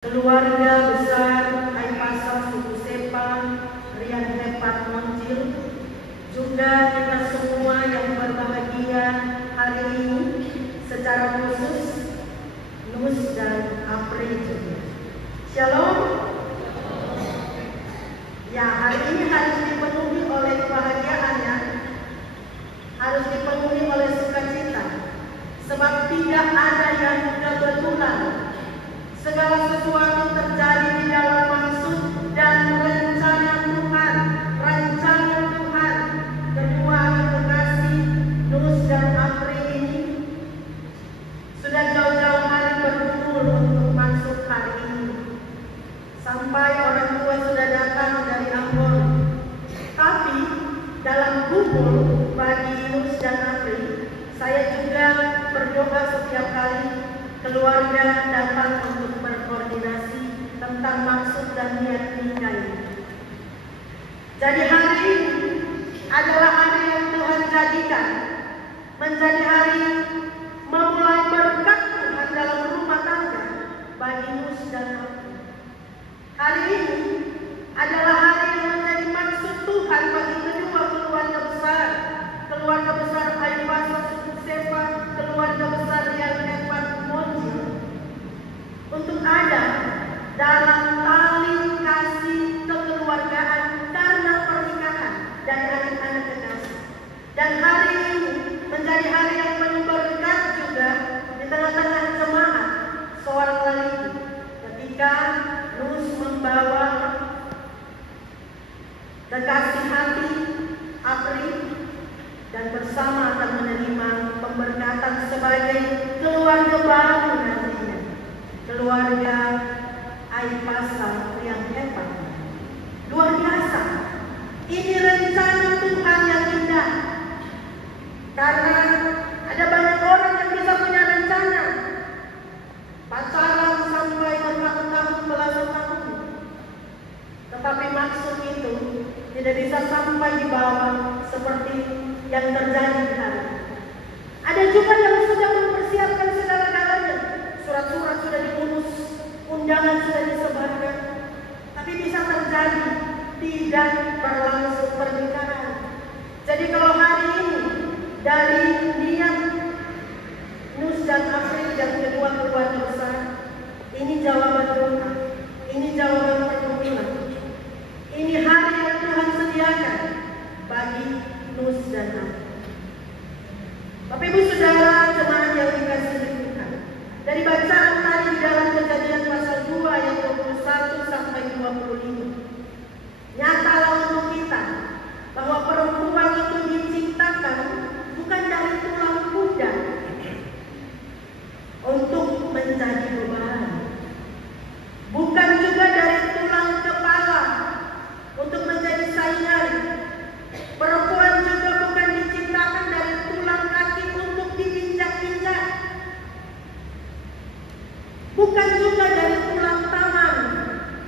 keluarga besar Aipasa suku Sepa, Rian Hepat Moncil, juga kita semua yang berbahagia hari ini, secara khusus Nus dan Apri juga. Shalom. Ya, hari ini harus dipenuhi oleh kebahagiaannya, harus dipenuhi oleh sukacita, sebab tidak ada yang kebetulan. Segala sesuatu terjadi di dalam maksud dan rencana Tuhan, rancangan Tuhan. Kedua ahli kekasih Nus dan Apri ini sudah jauh-jauh hari berkumpul untuk masuk hari ini. Sampai orang tua sudah datang dari Ambon. Tapi dalam kumpul bagi Nus dan Apri, saya juga berdoa setiap kali keluarga datang untuk berkoordinasi tentang maksud dan niat nikah ini. Jadi hari ini adalah hari yang Tuhan jadikan menjadi hari memulai berkat Tuhan dalam rumah tangga bagi Nus dan Apri. Hari ini adalah hari yang menjadi maksud Tuhan bagi kedua keluarga besar Aipasa suku Sepa, keluarga besar yang Hepat Moncil, untuk ada dalam tali kasih kekeluargaan karena pernikahan dari anak-anak kekasih. Dan hari ini menjadi hari yang penuh berkat juga di tengah-tengah jemaat seorang lelaki, ketika Nus membawa kekasih hati Apri dan bersama akan menerima pemberkatan sebagai keluarga baru nantinya, keluarga Aipasa yang hebat. Luar biasa. Ini rencana Tuhan yang indah. Karena ada banyak orang yang bisa punya rencana, pacaran sampai bertahun-tahun, belasan tahun, tetapi maksud itu tidak bisa sampai di bawah seperti yang terjadi hari. Ada juga yang sudah mempersiapkan segala-galanya, surat-surat sudah diurus, undangan sudah disebarkan, tapi bisa terjadi tidak berlangsung pernikahan. Jadi kalau hari ini dari niat Nus dan Apri dan kedua keluarga besar, ini jawaban doa, ini jawaban permohonan, ini hari yang Tuhan sediakan bagi Nus dan Apri. Bapak Ibu Saudara jemaat yang dikasihi Tuhan, dari bacaan tadi di dalam Kejadian pasal 2 ayat 21 sampai 25, nyatalah untuk kita bahwa perempuan itu diciptakan bukan dari tulang kuda untuk menjadi beban, bukan juga dari tulang kepala untuk menjadi saingan. Perempuan juga bukan diciptakan dari tulang kaki untuk diinjak-injak, bukan juga dari tulang tangan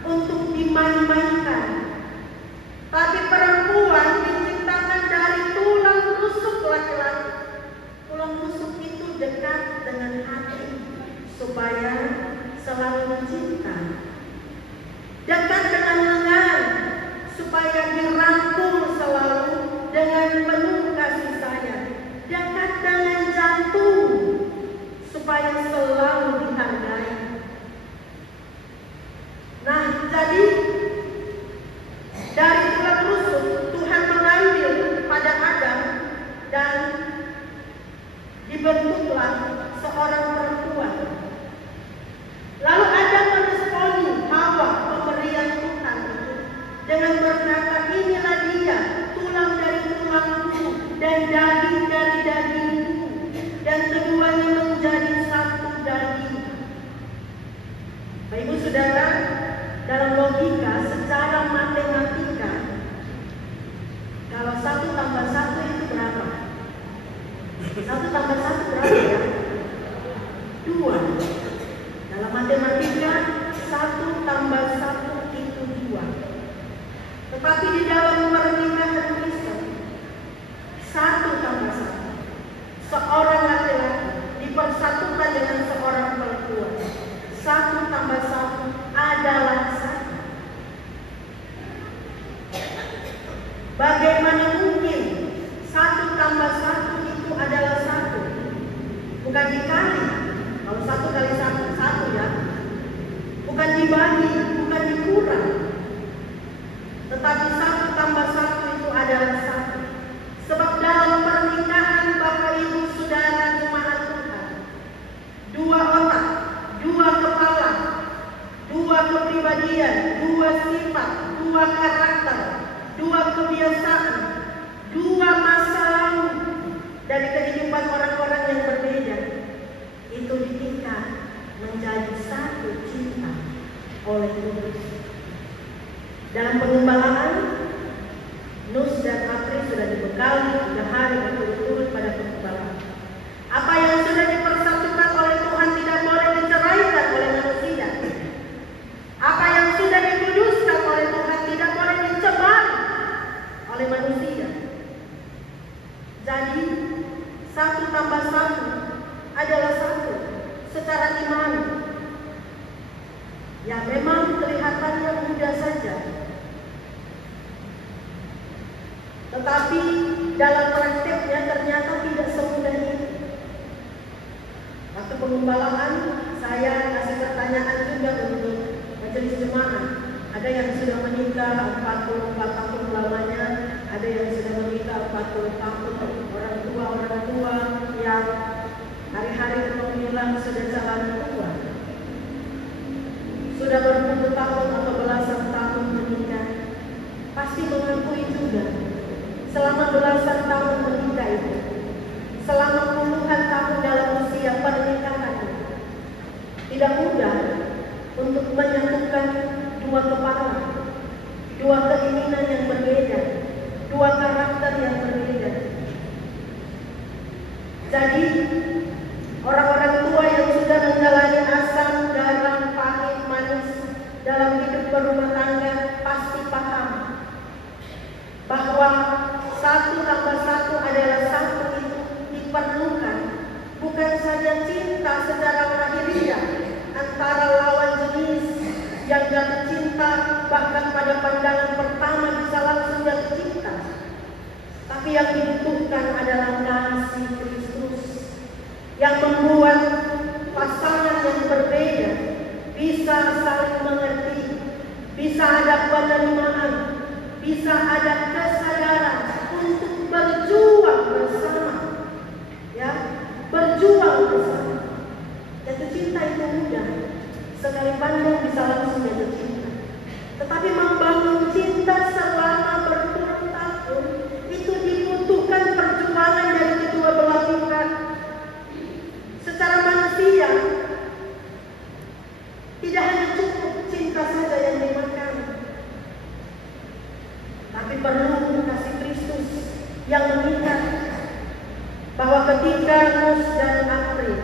untuk dimain-mainkan. Tapi perempuan diciptakan dari tulang rusuk laki-laki. Tulang rusuk itu dekat dengan hati supaya selalu mencinta, dekat dengan lengan supaya dirangkul selalu dengan penuh kasih sayang, dekat dengan jantung supaya selalu dihargai. Nah, jadi dari tulang rusuk Tuhan mengambil pada Adam dan dibentuklah seorang perempuan. Lalu Adam meresponi Hawa, pemberian Tuhan itu, dengan berkata, inilah dia, tulang dari tulangku dan daging dari dagingku, dan keduanya menjadi satu daging. Bapak Ibu Saudara, dalam logika, secara matematika, kalau 1 tambah 1 itu berapa? 1 tambah 1 berapa ya? 2. Dalam matematika, 1 tambah 1 itu 2. Tetapi di dalam pernikahan Kristen, 1 tambah 1. Seorang laki-laki dipersatukan dengan seorang perempuan. 1 tambah 1 bukan dibagi, bukan dikurang, tetapi 1 tambah 1 itu adalah 1. Sebab dalam pernikahan Bapak Ibu Saudara jemaat Tuhan, 2 otak, 2 kepala, 2 kepribadian, 2 sifat, 2 karakter, 2 kebiasaan, 2 masa lalu dari kehidupan orang-orang yang berbeda, itu ditingkat menjadi 1 cinta oleh Tuhan. Dalam pengembalaan, Nus dan Apri sudah dibekali 3 hari berturut-turut pada pengembalaan. Apa yang sudah dipersatukan oleh Tuhan tidak boleh diceraikan oleh manusia. Apa yang sudah dikuduskan oleh Tuhan tidak boleh dicemari oleh manusia. Jadi 1 tambah 1 adalah 1 secara iman. Ya memang kelihatannya mudah saja, tetapi dalam prakteknya ternyata tidak semudah itu. Waktu pengembalaan saya kasih pertanyaan juga untuk majelis jemaat. Ada yang sudah menikah 44 tahun lamanya, ada yang sudah menikah 40 tahun. Orang tua yang hari-hari bilang sudah jalan tua, sudah berpuluh tahun atau belasan tahun menikah, pasti mengakui juga selama belasan tahun menikah itu, selama puluhan tahun dalam usia pernikahan, tidak mudah untuk menyatukan 2 kepala, 2 keinginan yang berbeda, 2 karakter yang berbeda. Jadi orang-orang tua yang sudah menjalani asam, garam, pahit, manis dalam hidup berumah tangga pasti paham bahwa 1 tambah 1 adalah 1 itu diperlukan, bukan saja cinta secara lahiriah antara lawan jenis yang jatuh cinta bahkan pada pandangan pertama bisa langsung jatuh cinta, tapi yang dibutuhkan adalah kasih Kristus yang membuat pasangan yang berbeda bisa saling mengerti, bisa ada penerimaan, bisa ada kesadaran untuk berjuang bersama, ya, berjuang bersama. Jatuh cinta itu mudah, sekali pandang bisa langsung jatuh cinta. Tetapi membangun cinta selama bertahun-tahun itu dibutuhkan perjuangan dari kedua belah pihak. Secara manusia tidak hanya cukup cinta saja yang dimakan, tapi perlu kasih Kristus yang mengikat. Bahwa ketika Nus dan Apri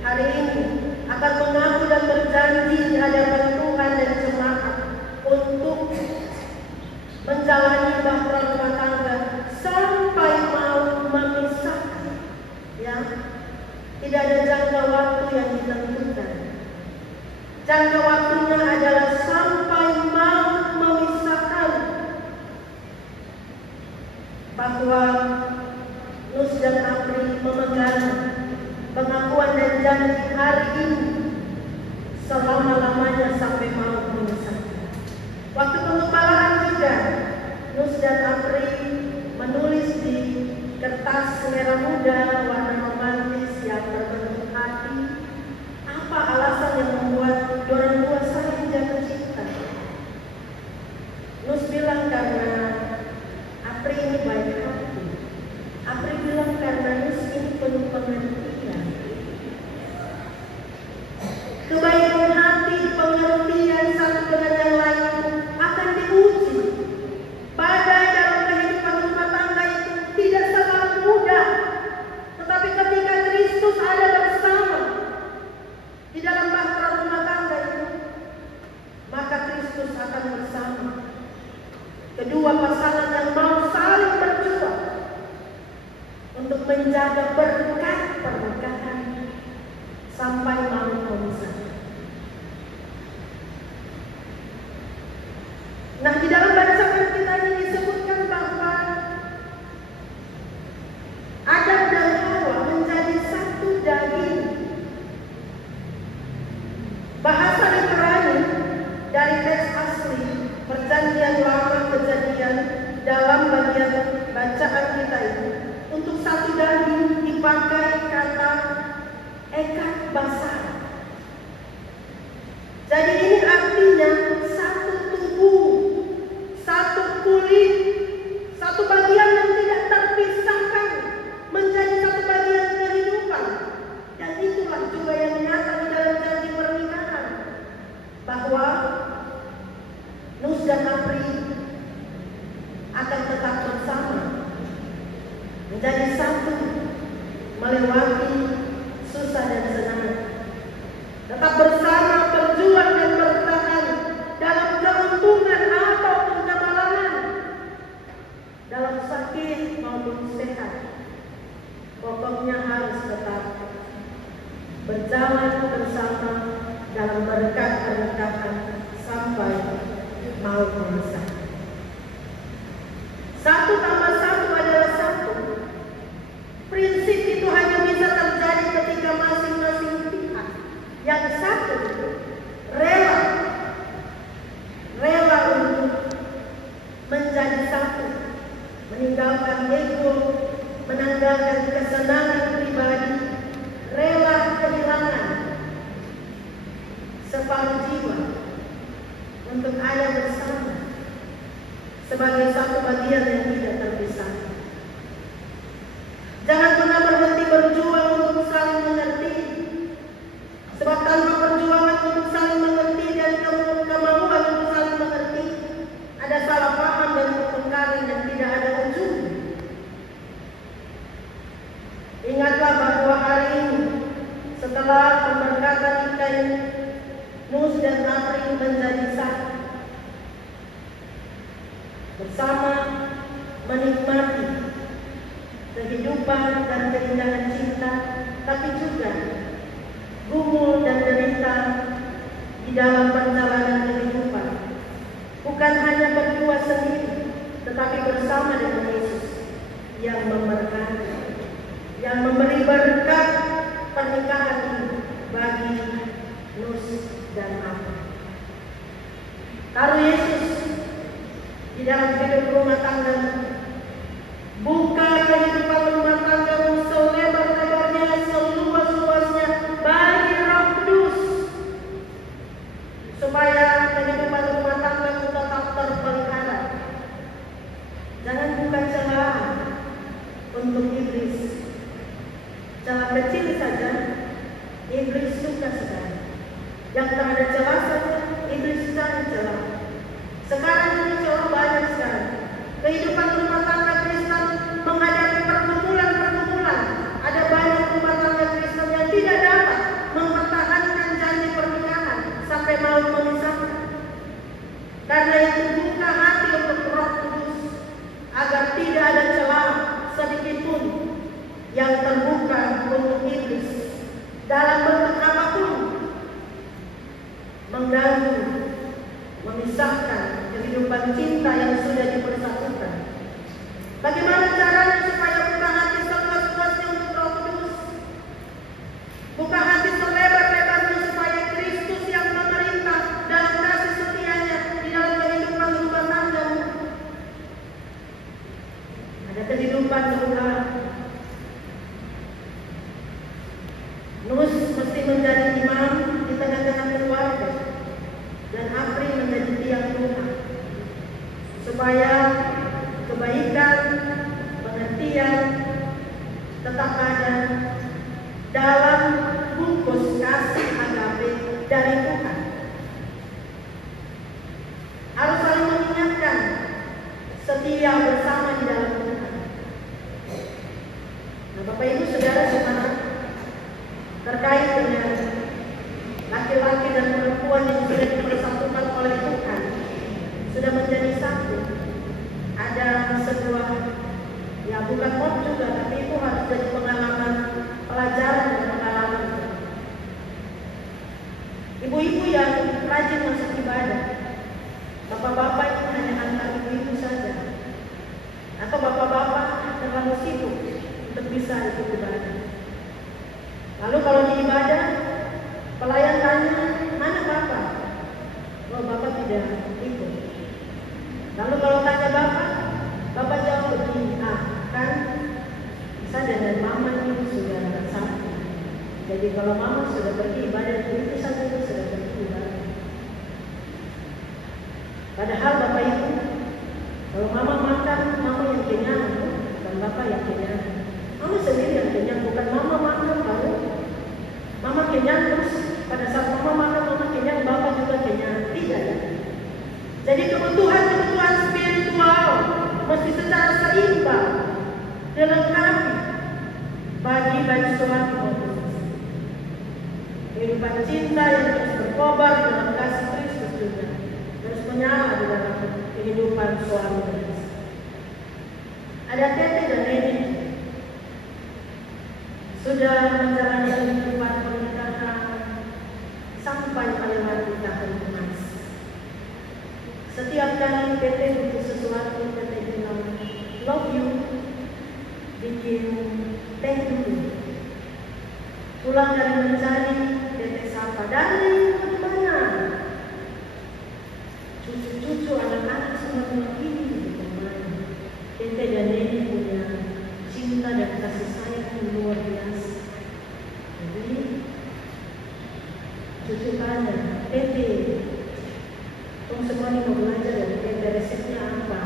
hari ini akan mengaku dan berjanji di hadapan Tuhan dan jemaat untuk menjalani bahtera rumah tangga sampai mau memisahkan, ya, tidak ada jangka waktu yang ditentukan. Jangka waktunya adalah sampai mau memisahkan. Bahwa Nus dan Apri memegang pengakuan dan janji hari ini selama-lamanya sampai mau memisahkan. Waktu pengembalaan juga Nus dan Apri menulis di kertas merah muda warna romantis yang berbentuk hati, apa alasan yang membuat orang tua saling jatuh cinta. Nus bilang karena Apri ini baik hati. Apri bilang karena Nus ini penuh pengertian. Kebaikan hati, pengertian satu dengan yang lain akan diuji. Badai dalam kehidupan rumah tangga itu tidak selalu mudah, tetapi ketika Kristus ada bersama di dalam bahtera rumah tangga itu, maka Kristus akan bersama. Kedua pasangan yang mau saling berjuang untuk menjaga berkat pernikahan sampai mau memisahkan. Nah, di dalam bacaan kita ini disebutkan bahwa Adam dan Hawa menjadi satu daging. Bahasa Ibrani untuk satu daging dipakai kata ekat basar. Jadi ini artinya satu tubuh, satu kulit, satu bagian yang tidak terpisahkan menjadi satu bagian kehidupan. Dan itulah juga yang nyata di dalam janji pernikahan, bahwa Nus dan Apri akan tetap bersama, menjadi satu, melewati susah dan senang, tetap bersama, berjuang dan bertahan dalam keuntungan ataupun kemalangan, dalam sakit maupun sehat. Pokoknya harus tetap berjalan bersama dalam berkat pernikahan sampai mau memisah. 1 tambah 1 adalah 1. Prinsip itu hanya bisa terjadi ketika masing-masing pihak yang satu rela untuk menjadi satu, meninggalkan ego, menanggalkan kesenangan pribadi, rela kehilangan separuh jiwa untuk ada bersama sebagai satu bagian yang tidak terpisahkan. Jangan pernah berhenti berjuang untuk saling mengerti, sebab tanpa perjuangan untuk saling mengerti dan kemauan untuk saling mengerti, ada salah paham dan pertengkaran yang tidak ada ujung. Ingatlah bahwa hari ini, setelah pemberkatan nikah Nus dan Apri menjadi satu, bersama menikmati kehidupan dan keindahan cinta, tapi juga gumul dan derita di dalam perjalanan kehidupan. Bukan hanya berdua sendiri, tetapi bersama dengan Yesus yang memberkati, yang memberi berkat pernikahan ini bagi Nus dan Apri. Taruh Yesus di dalam hidup rumah tangga. Buka kehidupan rumah tanggamu selebar-lebarnya, seluas-luasnya bagi Roh Kudus, supaya kehidupan rumah tanggamu tetap terpelihara. Jangan buka celah untuk iblis. Celah kecil saja iblis suka sekali. Yang tak ada celah saja iblis cari celah. Sekarang ini celah banyak sekali. Kehidupan rumah tangga Kristen menghadapi pergumulan-pergumulan. Ada banyak rumah tangga Kristen yang tidak dapat mempertahankan janji pernikahan sampai maut memisahkan. Karena itu buka hati untuk Roh Kudus agar tidak ada celah sedikit pun yang terbuka untuk iblis dalam bentuk apapun, mengganggu, memisahkan kehidupan cinta yang sudah dipersatukan. Bagaimana caranya supaya buka hati seluas-luasnya untuk Roh Kudus? Buka hati selebar-lebarnya supaya Kristus yang memerintah dalam kasih setianya di dalam kehidupan rumah tanggamu. Ada kehidupan doa. Nus mesti menjadi imam di tengah-tengah keluarga, dan Apri menjadi tiang rumah, supaya kebaikan, pengertian tetap ada dalam bungkus kasih agape dari Tuhan. Harus saling mengingatkan, setia bersama di dalam Tuhan. Nah, Bapak Ibu Saudara semua, terkait dengan laki-laki dan perempuan yang sudah dipersatukan oleh Tuhan, sudah menjadi satu, ada sebuah, ya bukan mob juga, tapi itu harus jadi pengalaman, pelajaran dan pengalaman. Ibu-ibu yang rajin masuk ibadah, bapak-bapak itu hanya antar ibu-ibu saja, atau bapak-bapak terlalu sibuk untuk bisa ikut ibadah. Lalu kalau di ibadah, pelayan tanya, mana bapak? Oh, bapak tidak ikut. Lalu kalau tanya bapak jawab begini, kan dengan mama ini sudah satu. Jadi kalau mama sudah pergi ibadah, itu saja sudah pergi ibadah. Padahal Bapak Ibu, kalau mama makan, mama yang kenyang, bukan Bapak yang kenyang. Mama sendiri yang kenyang, bukan mama makan baru mama kenyang, terus pada saat mama makan, mama kenyang, Bapak juga kenyang. Tidak ya. Jadi kebutuhan spiritual mesti secara seimbang, dilengkapi bagi suami. Kehidupan cinta yang terus berkobar dalam kasih Kristus juga terus menyala di dalam kehidupan suami. Ada Tete dan Neni sudah menjalani kehidupan pernikahan sampai melewati tahun emas. Setiap kali Tete butuh sesuatu, Tete bilang love you, bikin teh dulu. Pulang dari mencari, Tete sapa, "Darling, bagaimana? Cucu-cucu, anak-anak semua begini." Tete dan Neni punya cinta dan kasih sayang yang luar biasa. Jadi cucu tanya, "Tete, kamu semua ini mau belajar dari Tete, resepnya apa?"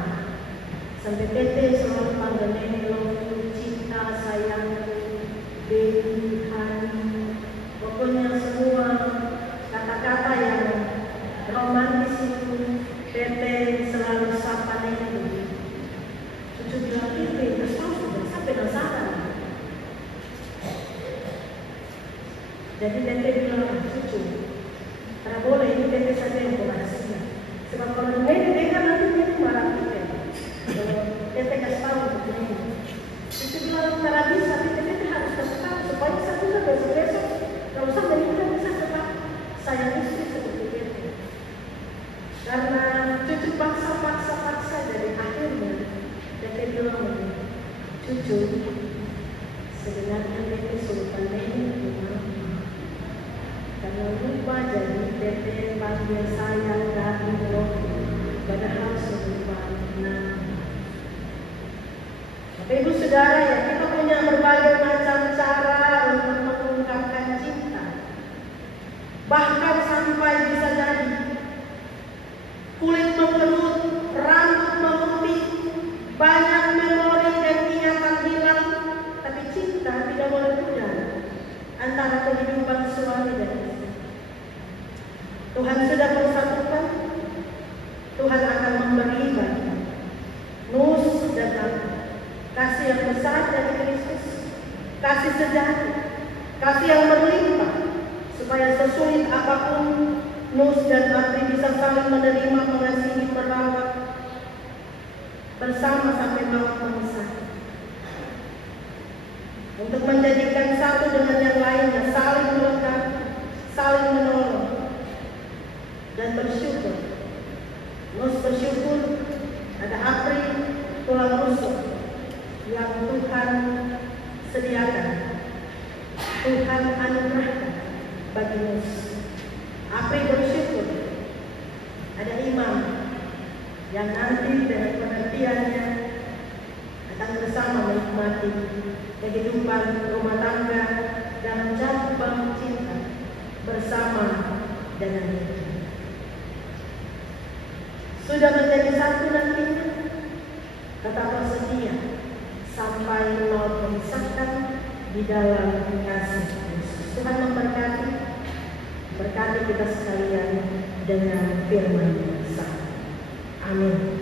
Sampai Tete selalu panggil Neni, "Love you, cinta, sayangku, baby, honey." Pokoknya semua kata-kata yang romantis itu Tete selalu sapa Neni. Cucu bilang, "Tete, terus tahu sudah sampai penasaran." Jadi Tete bilang, "Cucu, karena boleh ini Tete saja yang berhasil. Sebab kalau Neni dengar nanti Neni marah Tete. Kalau Tete kasih tahu untuk Neni, cucu bilang, "Karena bisa, Tete harus kasih tahu supaya satu besok kalau usah menikah bisa tetap sayang istri seperti Tete." Karena cucu paksa dari akhirnya Tete bilang, "Cucu, sebenarnya Tete sultan Neni karena lupa jadi Tete panggil sayang dari Loh, padahal serupa nama." Bapak Ibu Saudara ya, kita punya berbagai macam cara untuk mengungkapkan cinta. Bahkan sampai bisa jadi kulit mengerut, rambut memutih, banyak memori dan ingatan hilang, tapi cinta tidak boleh pudar antara kehidupan suami dan istri. Tuhan sudah persatukan, Tuhan akan memberi bagi nus dan aku kasih yang besar dari Kristus, kasih sejati, kasih yang berlimpah, supaya sesulit apapun nus dan Apri bisa saling menerima, mengasihi, merawat bersama sampai maut memisahkan. Untuk menjadikan satu dengan yang lainnya, saling melengkapi, saling menolong, dan bersyukur. Nus bersyukur ada Apri tulang rusuk yang Tuhan sediakan, Tuhan anugerahkan bagi Nus. Apri bersyukur ada Imam yang nanti dengan penantiannya akan bersama menikmati kehidupan rumah tangga dan menjadi bangun cinta bersama dengan dia. Sudah menjadi satu nantinya, tetaplah setia sampai maut memisahkan di dalam kasih Yesus. Tuhan memberkati, berkati kita sekalian dengan firman-Nya. Amin.